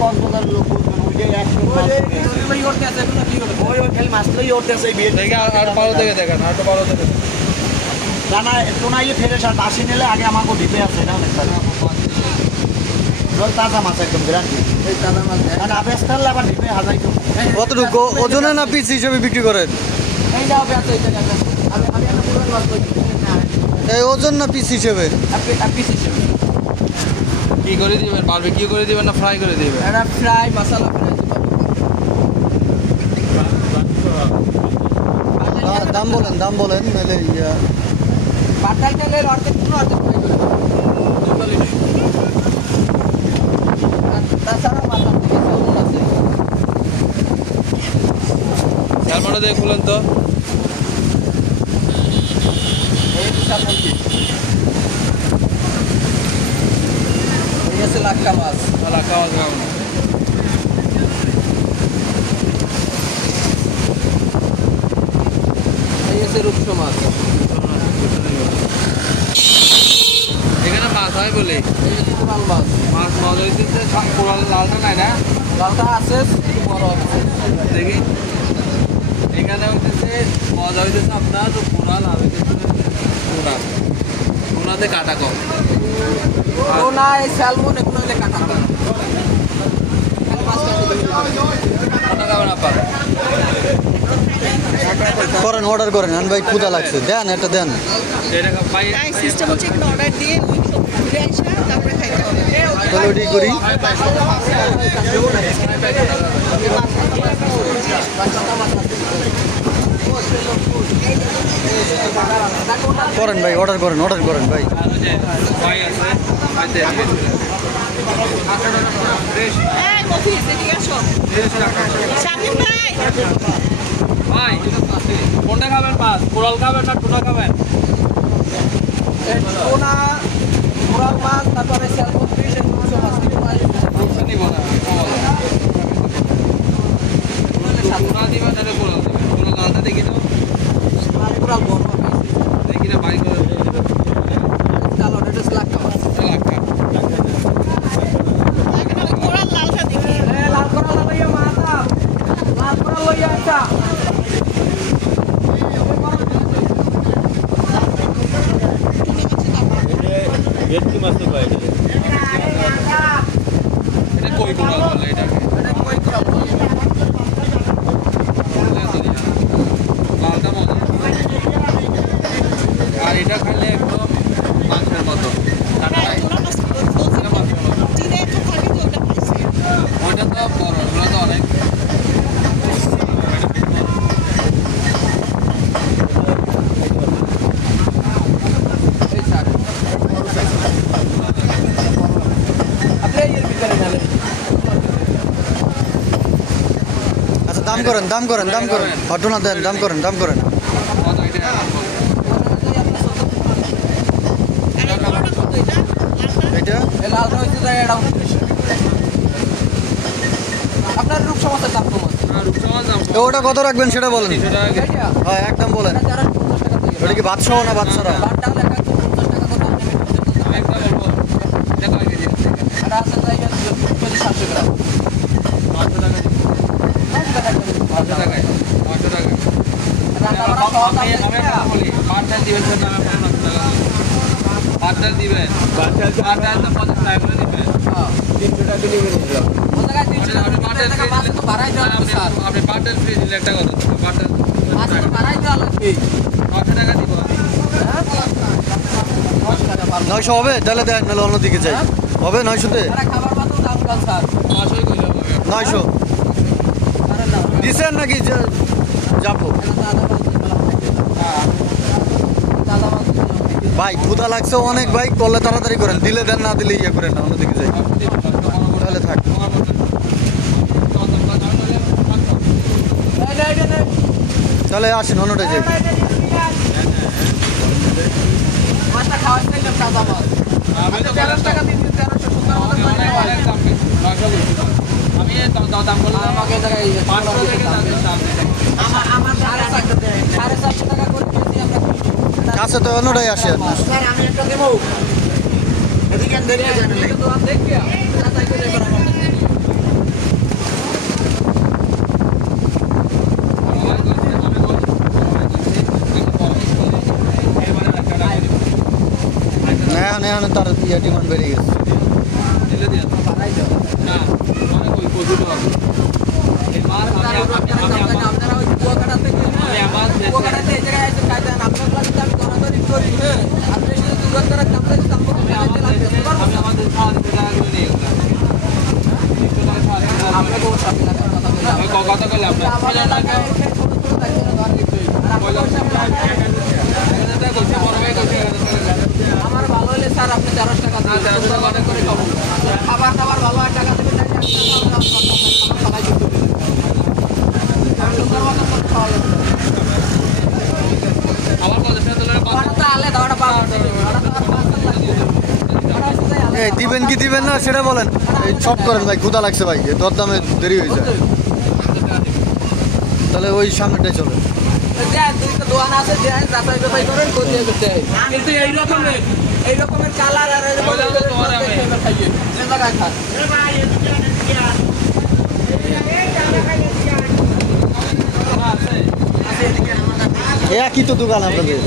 কক্সবাজারের লোক বুঝবে না, ওই যে একশো মাছ ধরে। ওই ওই খালি মাছগুলোই উঠতেছে এই বিয়ে দেখে আর ভালো থেকে দেখেন আর ভালো থেকে জানা টোনাইয়ে ফেরে সার বাসি নিলে আগে আমাকে ঢিপে আছে না তাজা মাছ একদম কতটুকু? ওজনে না পিস হিসেবে বিক্রি করেন? এই ওজন না পিস হিসেবে? আপনি আপনি হিসেবে। কি করে দিবেন? বারবি কি করে দিবেন না ফ্রাই করে দিবেন? এটা ফ্রাই মশলা ফ্রাই দাম বলেন দাম বলেন নাহলে ইয়া। পাটাই তেলের অর্ধেক পুরো অর্ধেক ফ্রাই করে তাছাড়া মাথা থেকে সেলমন আছে। স্যালমনটা দিয়ে খুলেন তো। লাক্কা মাছ তাহলে খাওয়া এই আছে রূপসো মাছ এখানে মাছ হয় বলে। কোরাল মাছ মাছ মজা হইতেছে সব কোরাল লালটা নাই না? লালটা আছে বড় আছে দেখি। এখানে হইতেছে মজা হইতেছে আপনার কোরাল আর হইতেছে। কোরা কোরাতে কাটা কম। ও না এই স্যালমন এগুলো হলে কাটা করেন অর্ডার করেন। আন ভাই ক্ষুদা লাগছে। দেন এটা দেন। সিস্টেম হচ্ছে অর্ডার দিয়ে তারপরে খাইতে হবে। করি। করেন ভাই অর্ডার করেন অর্ডার করেন ভাই। হ্যাঁ কোনটা খাবেন মাছ কোরাল খাবেন না টুনা খাবেন? এই টোনা, কোরাল মাছ, তারপরে স্যালমন ফিশ, এই রূপসো মাছ, তিনটে মাছ। রূপসা নিব না টুনা দিবেন তাহলে কোরাল দিবেন কোরাল লালটা দেখি তো আর কোরাল বড় হবে। দেখি না বাই করে চালো, এটা হচ্ছে লাক্কা মাছ। লাখা এখানে ওই কোরাল লালটা দেখি এ, লাল কোরাল লইয়া মাছ আপ। লাল কোরাল লইয়া আইসা। টুনি মাছের দাম এটা কই কোরাল বলে এটাকে এটা কই কোরাল বলে? লালটা মজা আর এটা খাইলে একদম মাংসের মতো হ্যাঁ কোরাল মাছ চিনে একটু থাকে তো ওটা পাইছে ওইটা তো বড় ওগুলো তো অনেক এই স্যার। আপনি এর ভিতরে ঢালেন। আচ্ছা দাম করেন দাম করেন দাম করেন। ঘটনা দেন দাম করেন দাম করেন। এটা। আপনার রূপ সমাজের দাম তো ওটা কত রাখবেন সেটা বলেন? হ্যাঁ একদম বলেন। ওটা কি বাদশাহ না বাচ্চারা বাদ ডাল এক একশো টাকা করে আমি একটা বলব এটা কয় কেজি আছে এটা আছে জায়গা চল্লিশ সাতশো গ্রাম। পাঁচশো টাকায় দিবেন স্যার আমি পঞ্চাশ টাকা পাঁচ দিবেন তো পঞ্চাশ টাকা করে দিবেন ও তিনশো টাকা আপনি ফ্রি দিলে একটা কথা টাকা দিব নয়শো হবে? তাহলে দেখ নাহলে অন্যদিকে যাই। হবে নয়শোতে? আরে খাবার মাত্র দাম কম স্যার পাঁচশোই কইলাম আমি নয়শো আরে না দিছেন নাকি যে- যাব। ভাই ক্ষুদা লাগছে অনেক ভাই করলে তাড়াতাড়ি করেন দিলে দেন না দিলে ইয়ে করেন না অন্যদিকে যাই তাহলে থাক। তাহলে আসেন অন্যটাই যাই মাছটা নিয়ে আমাকে পাঁচশো সাড়ে চারশো টাকা করে কাছে তো অন্যটাই আসে স্যার এখন তার ইয়ে ডিমান্ড বেড়ে গেছে। দিলে দিয়ে না অনেক ওই কচুটো হবে। আপনারা ওই কুয়াকাটা থেকে কুয়াকাটাতে এই জায়গায় কাজ আপনার ভাই দিবেন কি দিবেন না সেটা বলেন। এই সব করেন ভাই ক্ষুদা লাগছে ভাই দরদামে দেরি হয়ে যায়। তাহলে ওই সামনেটাই চলে। কিন্তু এইরকম আর একই তো দোকান আপনাদের।